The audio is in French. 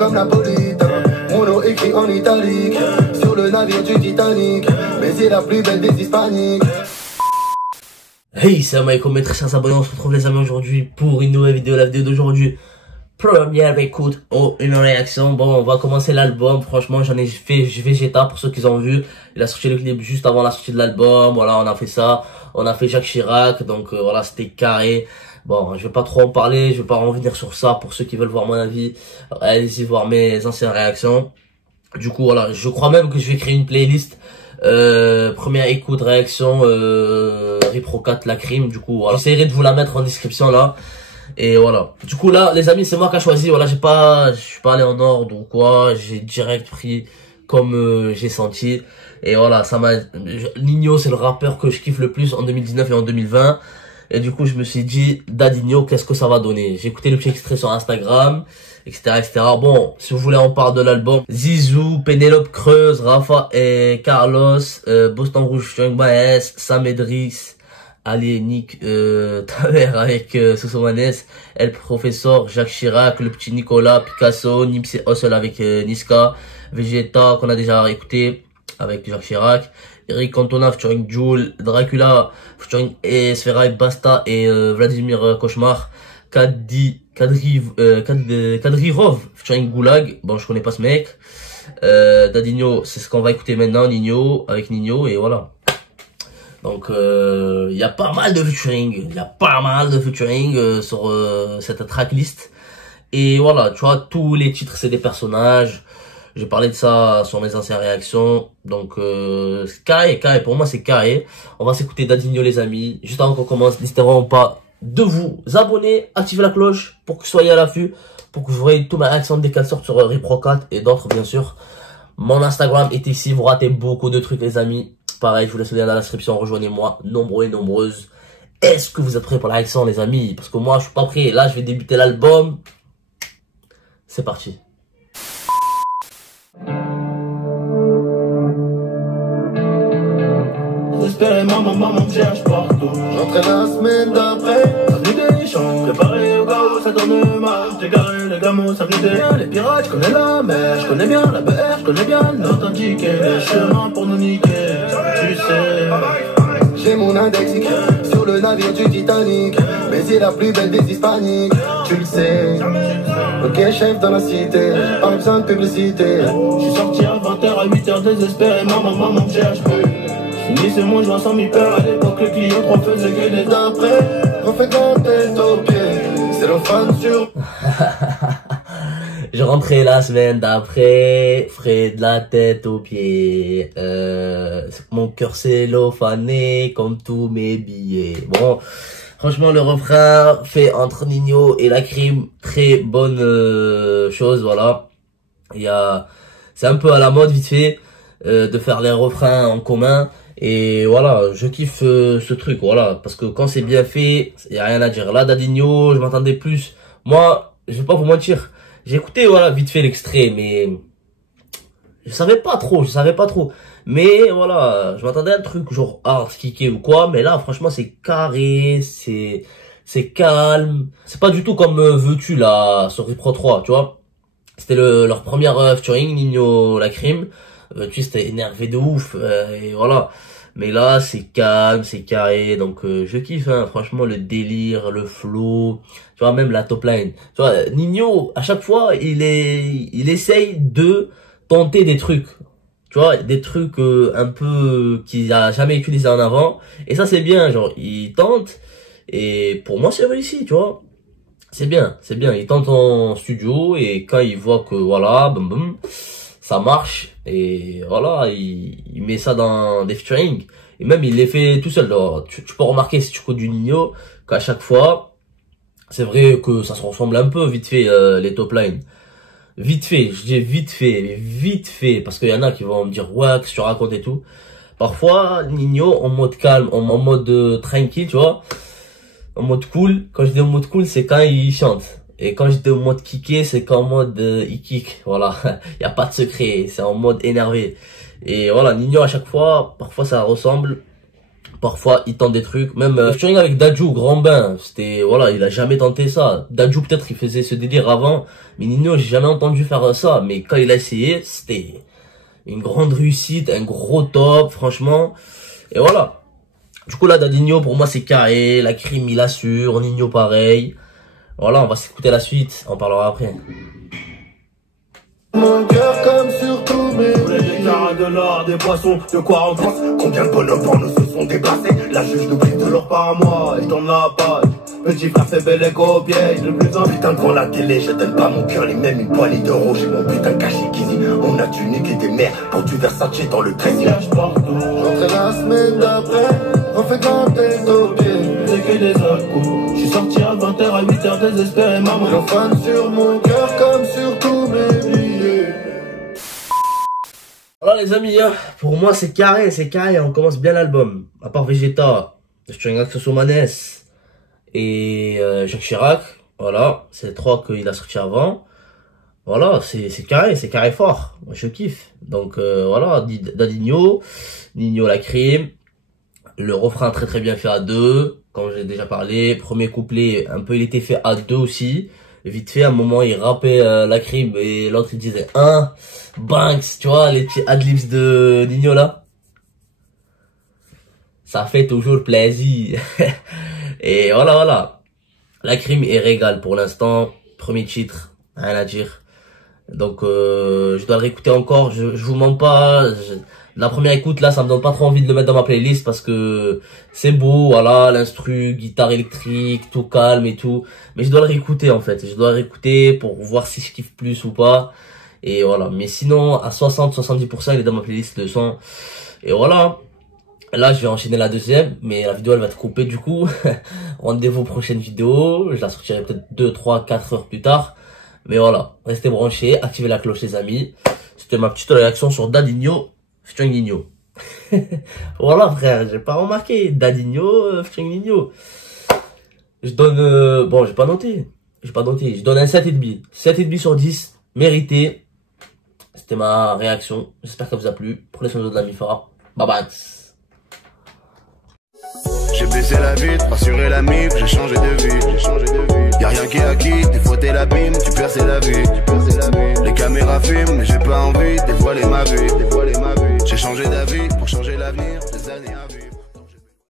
Comme Napolitain, mon nom écrit en italique sur le navire du Titanic, mais c'est la plus belle des hispaniques. Hey, salam alaikum mes très chers abonnés, on se retrouve les amis aujourd'hui pour une nouvelle vidéo. La vidéo d'aujourd'hui, première écoute, une réaction. Bon, on va commencer l'album. Franchement, j'en ai fait Vegeta pour ceux qui ont vu. Il a sorti le clip juste avant la sortie de l'album. Voilà, on a fait ça. On a fait Jacques Chirac, donc voilà, c'était carré. Bon, je vais pas trop en parler, je vais pas revenir sur ça. Pour ceux qui veulent voir mon avis, allez-y voir mes anciennes réactions. Du coup, voilà, je crois même que je vais créer une playlist. Première écoute, réaction, Repro 4, la crime. Du coup, voilà, j'essaierai de vous la mettre en description là. Et voilà. Du coup là, les amis, c'est moi qui a choisi. Voilà, je suis pas allé en ordre ou quoi. J'ai direct pris comme j'ai senti. Et voilà, ça m'a. Ninho, c'est le rappeur que je kiffe le plus en 2019 et en 2020. Et du coup, je me suis dit, Dadinho, qu'est-ce que ça va donner? J'ai écouté le petit extrait sur Instagram, etc., etc. Bon, si vous voulez, on parle de l'album. Zizou, Pénélope Creuse, Rafa et Carlos, Boston Rouge, Young Baez, Sam Edris, Ali Nick, ta mère avec Sosomanes, El Professeur, Jacques Chirac, le petit Nicolas, Picasso, Nipsey Hussle avec Niska, Vegeta qu'on a déjà écouté avec Jacques Chirac, Eric Cantona featuring Jul, Dracula featuring Sferaï Basta et Vladimir Cauchemar, Kadrirov featuring Goulag. Bon, je connais pas ce mec. Dadinho, c'est ce qu'on va écouter maintenant, Ninho avec Ninho, et voilà. Donc il y a pas mal de featuring, sur cette tracklist. Et voilà, tu vois, tous les titres c'est des personnages. J'ai parlé de ça sur mes anciennes réactions. Donc carré, pour moi c'est carré. On va s'écouter Dadinho les amis. Juste avant qu'on commence, n'hésitez vraiment pas de vous abonner, activer la cloche pour que vous soyez à l'affût, pour que vous voyez toutes mes réactions dès qu'elles sortent sur Repro 4 et d'autres bien sûr. Mon Instagram est ici, vous ratez beaucoup de trucs les amis. Pareil, je vous laisse le lien dans la description, rejoignez-moi, nombreux et nombreuses. Est-ce que vous êtes prêts pour la réaction les amis? Parce que moi je suis pas prêt, là je vais débuter l'album. C'est parti. J'espérais maman me cherche partout. J'entrais la semaine d'après, Avenue des nichons, préparé au cas où ça tourne mal. J'ai garé les gamos, ça me bien les pirates, je connais la mer, je connais bien la BR, je connais bien l'authentique et les chemins pour nous niquer. Tu sais, j'ai mon index écrit sur le navire du Titanic, mais c'est la plus belle des hispaniques, tu le sais. Ok chef dans la cité, pas besoin de publicité. je suis sorti à 20h, à 8h désespéré, maman me cherche plus. C'est moi, je vois sans mi peur. À l'époque, le client 3 faisait que des D'après, refait dans tête aux pieds, c'est le fan sur. Je rentrais la semaine d'après, frais de la tête aux pieds. Mon cœur cellophané comme tous mes billets. Bon, franchement, le refrain fait entre Ninho et la crime, très bonne chose, voilà. C'est un peu à la mode vite fait de faire les refrains en commun. Et voilà, je kiffe ce truc, voilà, parce que quand c'est bien fait, il y a rien à dire. Là, Dadinho, je m'attendais plus. Moi, je vais pas vous mentir, j'ai écouté, voilà, vite fait l'extrait, mais je savais pas trop. Mais voilà, je m'attendais à un truc genre hard, kické ou quoi, mais là, franchement, c'est carré, c'est calme. C'est pas du tout comme Veux-tu, là, sur Repro 3, tu vois. C'était leur première featuring, Ninho, la crime. Tu sais, c'était énervé de ouf, et voilà. Mais là, c'est calme, c'est carré, donc je kiffe, hein, franchement, le délire, le flow, tu vois, même la top line. Tu vois, Ninho, à chaque fois, il essaye de tenter des trucs, tu vois, des trucs un peu qu'il a jamais utilisé en avant, et ça, c'est bien, genre, il tente, et pour moi, c'est réussi, tu vois. C'est bien, il tente en studio, et quand il voit que, voilà, boum, ça marche, et voilà, il met ça dans des featuring, et même il les fait tout seul. Tu peux remarquer si tu écoutes du Ninho qu'à chaque fois, c'est vrai que ça se ressemble un peu vite fait, les top lines. Vite fait, je dis vite fait, parce qu'il y en a qui vont me dire ouais, qu'est-ce que tu racontes et tout. Parfois, Ninho en mode calme, en mode tranquille, tu vois, en mode cool. Quand je dis en mode cool, c'est quand il chante. Et quand j'étais en mode kické, c'est qu'en mode il kick, voilà. Y a pas de secret, c'est en mode énervé. Et voilà, Ninho à chaque fois, parfois ça ressemble, Parfois, il tente des trucs. Même featuring avec Dadju, Grand Bain, c'était, voilà, il a jamais tenté ça. Dadju, peut-être, il faisait ce délire avant. Mais Ninho, j'ai jamais entendu faire ça. Mais quand il a essayé, c'était une grande réussite, un gros top, franchement. Et voilà. Du coup, là, Dadinho, pour moi, c'est carré. La crime, il assure. Ninho, pareil. Voilà, on va s'écouter la suite. On parlera après. Mon cœur comme sur tous mes Des carats de l'or, des poissons, de quoi on pense. Combien de bonhommes pour nous se sont déplacés. La juge nous prive de leur part à moi, et je donne la page. Petit frère fait bel écho au piège, le plus en putain devant la télé. Je donne pas mon cœur, les mêmes une poignée d'euros. J'ai mon putain caché Kizzy. On a du nick et des mères pour du Versace dans le 13e. Partout. J'entrais la semaine d'après, on fait compter nos pieds. C'est que des coups. J'suis sorti à 20h, à 8h désespéré, maman. J'en fan sur mon cœur comme sur tous mes billets. Voilà les amis, hein, pour moi c'est carré, on commence bien l'album. À part Vegeta, featuring avec Sosomanes et Jacques Chirac, voilà, c'est les trois qu'il a sorti avant. Voilà, c'est carré fort, moi je kiffe. Donc voilà, Dadinho, Ninho la crime, le refrain très bien fait à deux, comme j'ai déjà parlé, premier couplet, un peu il était fait à deux aussi. Vite fait, à un moment, il rappait la crime et l'autre il disait Banks, tu vois, les petits adlibs de Ninho là. Ça fait toujours plaisir. Et voilà. La crime est régale pour l'instant. Premier titre, rien à dire. Donc, je dois le réécouter encore. Je vous mens pas. La première écoute là, ça me donne pas trop envie de le mettre dans ma playlist parce que c'est beau, voilà, l'instru, guitare électrique, tout calme et tout. Mais je dois le réécouter en fait. Je dois le réécouter pour voir si je kiffe plus ou pas. Et voilà. Mais sinon, à 60-70%, il est dans ma playlist de son. Et voilà. Là, je vais enchaîner la deuxième, mais la vidéo elle va être coupée du coup. Rendez-vous aux prochaines vidéos. Je la sortirai peut-être 2, 3, 4 heures plus tard. Mais voilà, restez branchés, activez la cloche les amis. C'était ma petite réaction sur Dadinho featuring Ninho. Voilà frère, j'ai pas remarqué. Dadinho featuring Ninho. Je donne... bon, j'ai pas noté. Je donne un 7,5. 7,5 sur 10. Mérité. C'était ma réaction. J'espère que ça vous a plu. Prenez soin de la mi-fara. Bye bye. J'ai baissé la vitre, rassuré la mif, j'ai changé de vie. Y'a rien qui est acquis, des fois t'es l'abîme, tu perds c'est la vie. Les caméras filment, mais j'ai pas envie, dévoiler ma vie. J'ai changé d'avis.